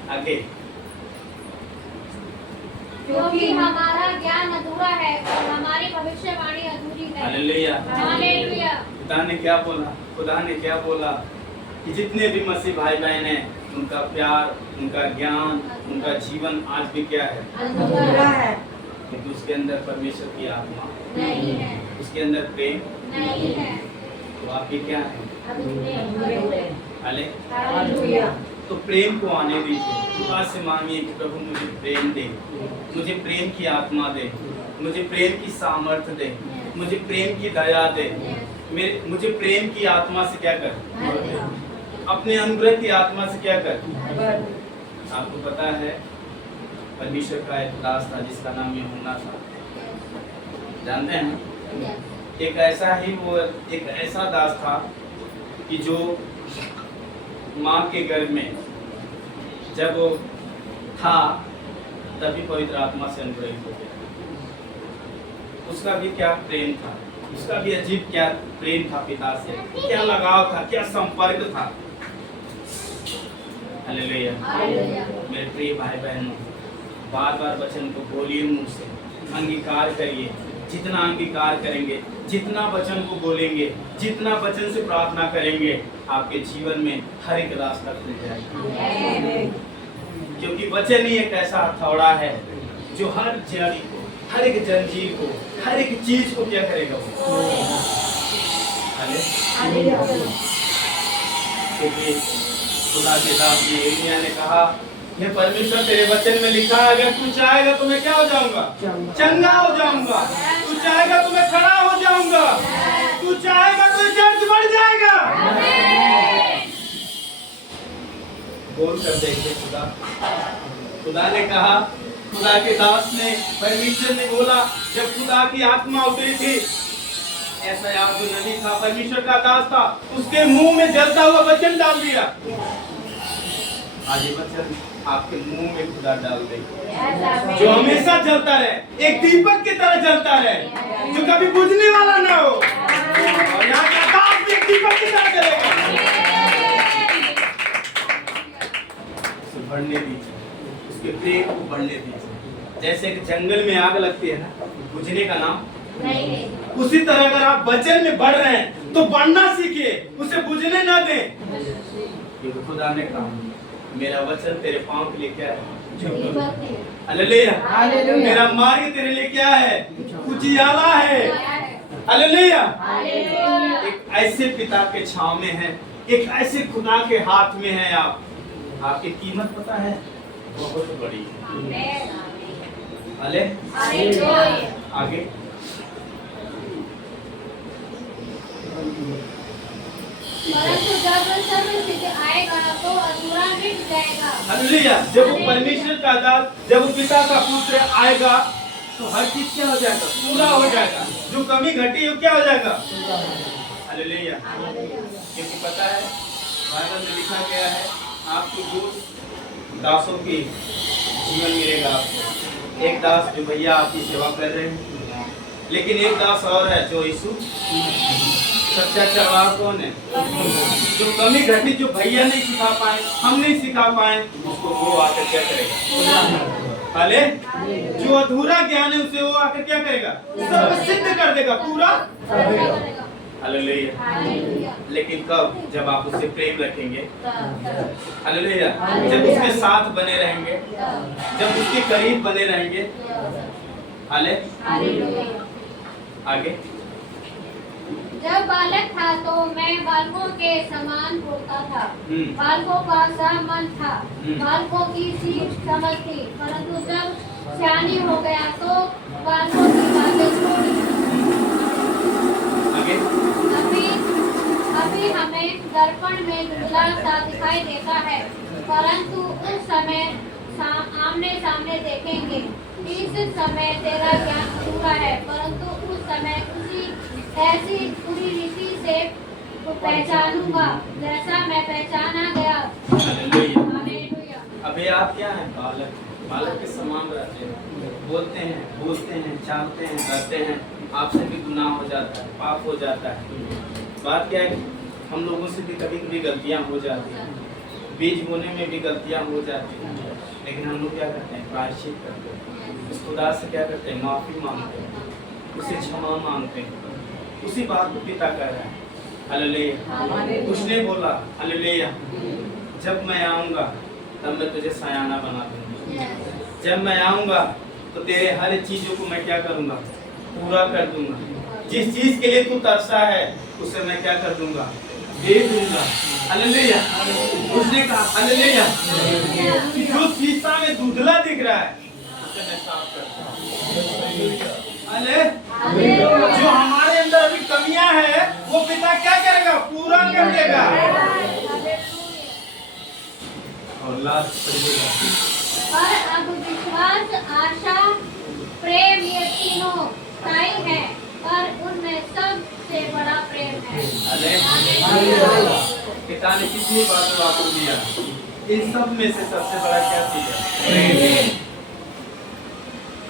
आगे। क्योंकि हमारा ज्ञान अधूरा है और हमारी भविष्यवाणी अधूरी है। हालेलुया। हालेलुया। खुदा ने क्या बोला, खुदा ने क्या बोला कि जितने भी मसीह भाई बहन हैं, उनका प्यार, उनका ज्ञान, उनका जीवन आज भी क्या है, अधूरा है। क्योंकि उसके अंदर परमेश्वर की आत्मा नहीं है, उसके अंदर प्रेम नहीं है, तो आपके क्या है, हालेलुया। तो प्रेम को आने दीजिए। खुदा से मांगिए कि प्रभु मुझे प्रेम दे, मुझे प्रेम की आत्मा दे, मुझे प्रेम की सामर्थ्य दे, मुझे प्रेम की दया दे, मुझे प्रेम की आत्मा से क्या कर, अपने अनुग्रह की आत्मा से क्या कर। आपको पता है परमेश्वर का एक दास था जिसका नाम यूहन्ना था, जानते हैं? एक ऐसा दास था कि जो माँ के गर्भ में जब वो था तभी पवित्र आत्मा से अनुग्रहित हो गया। उसका भी क्या प्रेम था, उसका भी अजीब क्या प्रेम था पिता से, क्या लगाव था, क्या संपर्क था। हालेलुया। मेरे प्रिय भाई बहनों, बार बार वचन को बोलिए, मुंह से अंगीकार करिए। जितना अंगीकार करेंगे, जितना वचन को बोलेंगे, जितना वचन से प्रार्थना करेंगे, आपके जीवन में हर एक रास्ता खुल जाएगा। क्योंकि वचन ही एक ऐसा हथौड़ा है जो हर जड़ी को, हर एक जंजीर को, हर एक चीज को क्या करेगा वो। क्योंकि खुदा के दास यिर्मयाह ने कहा, ये परमेश्वर तेरे वचन में लिखा है, अगर तू चाहेगा तो मैं क्या हो जाऊंगा, चंगा हो जाऊंगा। तू चाहेगा तो मैं खड़ा हो जाऊंगा। तू चाहेगा तो चर्च बढ़ जाएगा। बोल कर देखिए, खुदा ने कहा, खुदा के दास ने, परमेश्वर ने बोला, जब खुदा की आत्मा उतरी थी, ऐसा याद जो नबी था, परमेश्वर का दास था, उसके मुंह में जलता हुआ वचन डाल दिया। आज ये वचन आपके मुंह में खुदा डाल दे, जो हमेशा जलता रहे, एक दीपक की तरह जलता रहे, जो कभी बुझने वाला ना हो। और यहाँ का दास भी एक दीपक की तरह जलेगा। उसे बढ़ने दीजिए, उसके प्रेम को बढ़ने दीजिए। जैसे एक जंगल में आग लगती है ना, बुझने का नाम नहीं है, उसी तरह अगर आप वचन में बढ़ रहे हैं तो बढ़ना सीखिए, उसे बुझने ना दें। क्योंकि खुदा ने कहा, मेरा वचन तेरे पांव के लिए क्या है, हालेलुया। मेरा मार्ग तेरे लिए क्या है, उजियाला है, हालेलुया। एक ऐसे पिता के छांव में है, एक ऐसे खुदा के हाथ में है आप। आपकी कीमत पता है, बहुत बड़ी है। अले आगे परंतु जब सर्वसिद्ध आएगा तो अधूरा मिट जाएगा। हालेलुया। जब वो परमेश्वर का दास, जब वो पिता का पुत्र आएगा तो हर चीज क्या हो जाएगा? पूरा हो जाएगा। जो कमी घटी वो क्या हो जाएगा? हालेलुया। क्योंकि पता है बाइबल में लिखा गया है आपको दो दासों की जीवन मिलेगा आपको। एक दास जो भैया आपकी सेवा कर रहे हैं, लेकिन एक दास और है जो यीशु सच्चा चरवाहा कौन है? जो कमी घटी, जो भैया नहीं सिखा पाए, हम नहीं सिखा पाए, उसको वो आकर क्या करेगा? हाले जो अधूरा ज्ञान है उसे वो आकर क्या करेगा? सब सिद्ध कर देगा, पूरा कर देगा। हालेलुया। लेकिन कब? जब आप उससे प्रेम रखेंगे। हालेलुया। जब उसके साथ बने रहेंगे, जब उसके करीब बने रहेंगे। हाले आगे जब बालक था तो मैं बालकों के समान बोलता था, बालकों का सा मन था, बालकों की सी समझ थी, परंतु जब सियानी हो गया तो बालकों की बातें छोड़ी। अभी हमें दर्पण में धुंधला सा दिखाई देता है, परंतु उस समय आमने सामने देखेंगे। इस समय तेरा ज्ञान अधूरा है, परंतु उस समय उसी ऐसी पूरी रीति से पहचानूंगा जैसा मैं पहचाना गया। हालेलुया। अभी आप क्या हैं? बालक। बालक के समान रहते हैं, बोलते हैं, बोलते हैं, चाहते हैं, करते हैं, आपसे भी गुनाह हो जाता है, पाप हो जाता है। बात क्या है, हम लोगों से भी कभी कभी गलतियां हो जाती हैं, बीज बोने में भी गलतियां हो जाती हैं, लेकिन हम लोग क्या करते हैं? प्रायश्चित करते हैं, उस खुदा से क्या करते हैं? माफी मांगते हैं, उसे क्षमा मांगते हैं। उसी बात को पिता कह रहा है। हालेलुया। उसने बोला हालेलुया, जब मैं आऊंगा तब मैं तुझे सयाना बना दूंगा। जब मैं आऊंगा तो तेरे हर चीजों को मैं क्या करूंगा? पूरा कर दूंगा। जिस चीज के लिए तू तरसा है उसे मैं क्या कर दूंगा? दे दूंगा। हालेलुया। उसने कहा हालेलुया, जो शीशा में धुंधला दिख रहा है उसे मैं साफ करता हूं। जो हमारे अंदर अभी कमियां हैं वो पिता क्या करेगा? पूरा कर देगा। और लास्ट पर अब विश्वास, आशा, प्रेम ये तीनों स्थायी है, पर उनमें सबसे बड़ा प्रेम है। पिता ने कितनी बातों आपको दिया, इन सब में से सबसे बड़ा क्या चीज है? प्रेम।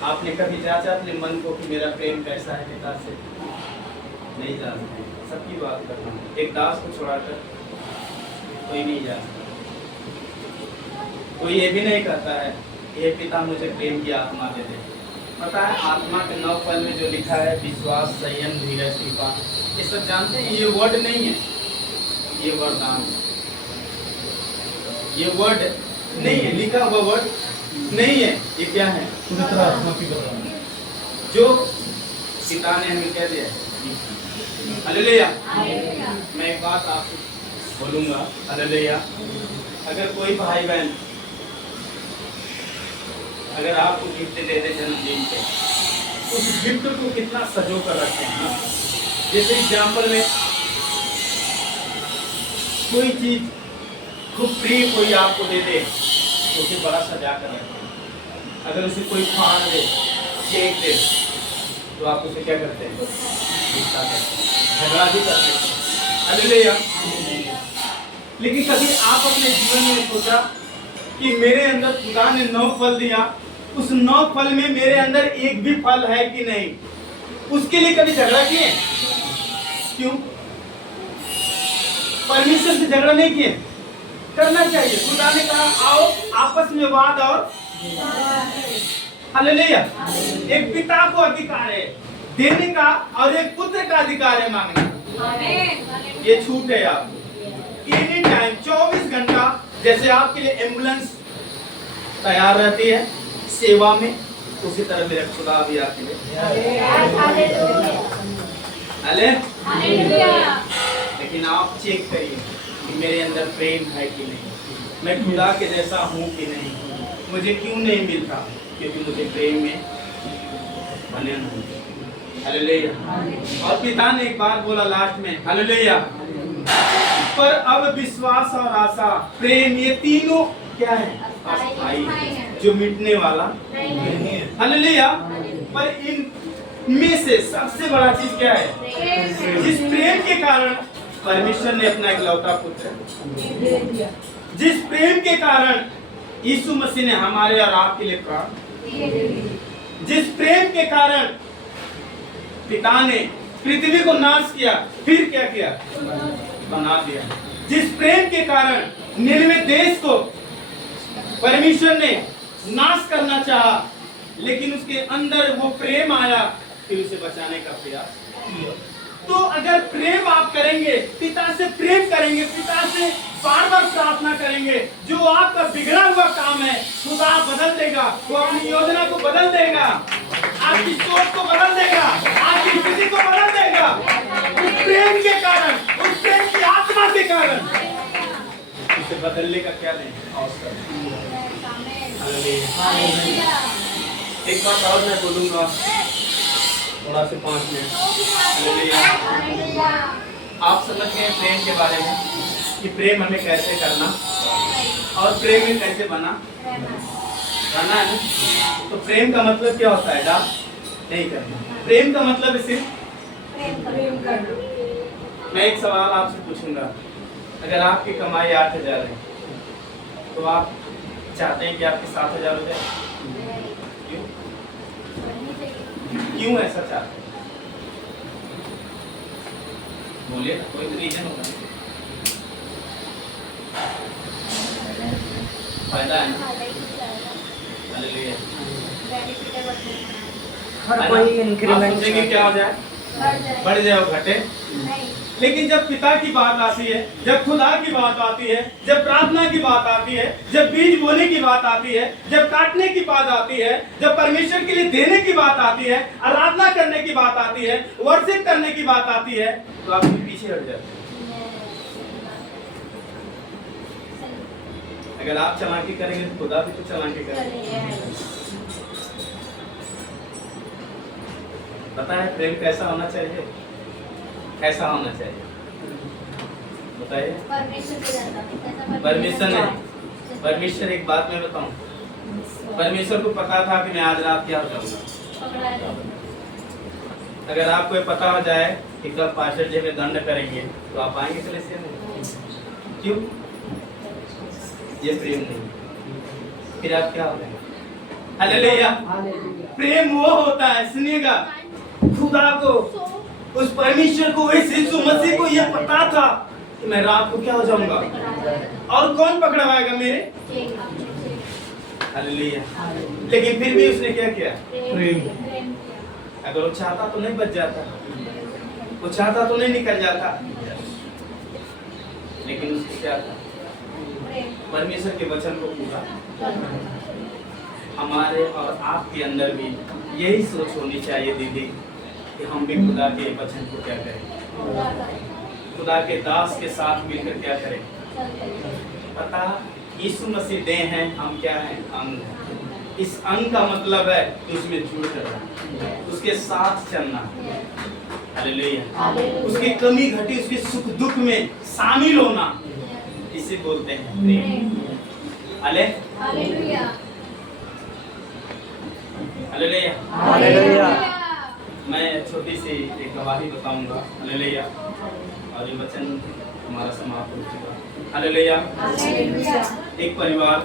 आपने कभी जांचा अपने मन को कि मेरा प्रेम कैसा है पिता से? नहीं जानते। सबकी बात करना, एक दास को छोड़ाकर कोई नहीं जानता। कोई ये भी नहीं कहता है ये पिता मुझे प्रेम की आत्मा दे दे। पता है आत्मा के 9 फल में जो लिखा है विश्वास, संयम, धीरज, कृपा, ये सब जानते हैं? ये वर्ड नहीं है, ये वरदान है। ये वर्ड नहीं है, लिखा हुआ वर्ड नहीं है। ये क्या है? पवित्र आत्मा की वरदान जो पिता ने हमें क्या दिया है। हालेलुया। मैं एक बात आपको बोलूंगा। हालेलुया। अगर कोई भाई बहन अगर आपको गिफ्ट दे दे जन्मदिन पे, उस गिफ्ट को कितना सजो कर रखते हैं। जैसे एग्जाम्पल में कोई चीज खूब प्रिय कोई आपको दे दे तो उसे बड़ा सजा कर रखते हैं। अगर उसे कोई फाड़ दे, केक दे, तो आप उसे क्या करते हैं? गुस्सा करते हैं, झगड़ा भी करते हैं। हालेलुया। लेकिन कभी आप अपने जीवन में सोचा कि मेरे अंदर खुदा ने 9 फल दिया, उस 9 फल में मेरे अंदर एक भी फल है कि नहीं? उसके लिए कभी झगड़ा किए? क्यों? परमेश्वर से झगड़ा नहीं किए? करना चाहिए। खुदा ने कहा आओ आपस में वाद और हालेलुया। एक पिता को अधिकार है देने का और एक पुत्र का अधिकार है मांगने। ये छूट है आपको। एनी टाइम 24 घंटा जैसे आपके लिए एम्बुलेंस तैयार रहती है सेवा में, उसी तरह मेरा खुदा भी आपके लिए। हालेलुया। लेकिन आप चेक करिए कि मेरे अंदर प्रेम है कि नहीं, मैं खुदा के जैसा हूँ कि नहीं, मुझे क्यों नहीं मिलता? क्योंकि मुझे प्रेम में बने नहीं। हालेलुया। और पिता ने एक बात बोला लास्ट में, हालेलुया, पर अब विश्वास और आशा, प्रेम, ये तीनों क्या है? अस्थायी है, जो मिटने वाला नहीं है। हालेलुया। पर इन में से सबसे बड़ा चीज क्या है? जिस प्रेम के कारण परमेश्वर ने अपना इकलौता पुत्र दे दिया, जिस प्रेम के कारण यीशु मसीह ने हमारे और आपके लिए प्राण, जिस प्रेम के कारण पिता ने पृथ्वी को नाश किया, फिर क्या किया? बना दिया। जिस प्रेम के कारण निन्वे देश को परमेश्वर ने नाश करना चाहा, लेकिन उसके अंदर वो प्रेम आया, फिर उसे बचाने का प्रयास किया। तो अगर प्रेम आप करेंगे, पिता से प्रेम करेंगे, पिता से बार बार प्रार्थना करेंगे, जो आपका बिगड़ा हुआ काम है खुदा बदल देगा। वो अपनी योजना को बदल देगा, आपकी सोच को बदल देगा, आपकी स्थिति को बदल देगा। उस प्रेम के कारण, उस प्रेम की आत्मा के कारण इसे बदलने का क्या नहीं अवसर। एक बात और मैं बोलूंगा, थोड़ा से 5 मिनट। आप समझ गए प्रेम के बारे में कि प्रेम हमें कैसे करना और प्रेम में कैसे बना रहना है। तो प्रेम का मतलब क्या होता है? डांट नहीं करना। प्रेम का मतलब है सिर्फ प्रेम करना। मैं एक सवाल आपसे पूछूंगा, अगर आपकी कमाई 8,000 है तो आप चाहते हैं कि आपकी 7,000 हो जाए? क्यों ऐसा चाहते हैं? बोलिए, कोई तो रीजन होगा। फायदा है ना? हालेलुया। हर कोई इंक्रीमेंट सोचेंगे क्या हो जाए, बढ़ जाए और घटे। लेकिन जब पिता की बात आती है, जब खुदा की बात आती है, जब प्रार्थना की बात आती है, जब बीज बोने की बात आती है, जब काटने की बात आती है, जब परमेश्वर के लिए देने की बात आती है, आराधना करने की बात आती है, वर्शिप करने की बात आती है, तो आप पीछे हट जाते हैं। अगर आप चालाकी करेंगे तो खुदा भी तो चालाकी करेंगे। पता है प्रेम कैसा होना चाहिए? कैसा होना चाहिए बताइए? परमेश्वर नहीं, परमेश्वर, एक बात मैं बताऊं, परमेश्वर को पता था कि मैं आज रात क्या हो जाऊंगा। अगर आपको पता हो जाए कि कब पास्टर जी में दंड करेंगे तो आप आएंगे कलीसिया में? क्यों? ये प्रेम नहीं, फिर आप क्या हो जाएंगे? हालेलुया। प्रेम वो होता है, सुनिएगा, खुदा को, उस परमेश्वर को, इस यीशु मसीह को ये पता था कि मैं रात को क्या हो जाऊंगा और कौन पकड़वाएगा मेरे? हालेलुया। लेकिन फिर भी उसने क्या किया? प्रेम। अगर वो चाहता तो नहीं बच जाता, वो चाहता तो नहीं निकल जाता, लेकिन उसने क्या था? परमेश्वर के वचन को पूरा। हमारे और आपके अंदर भी यही सोच होनी चाहिए दीदी, कि हम भी खुदा के वचन को क्या करें, खुदा के दास के साथ मिलकर क्या करें। पता, यीशु मसीह देह हैं, हम क्या हैं? अंग हैं। इस अंग का मतलब है कि उसमें जुड़ करना, उसके साथ चलना। हालेलुया। उसकी कमी घटी, उसके सुख दुख में शामिल होना, इसे बोलते हैं प्रेम। हालेलुया। हालेलुया। मैं छोटी सी एक गवाही बताऊंगा। हालेलुया। और ये वचन हमारा समाप्त हो चुका। हालेलुया। एक परिवार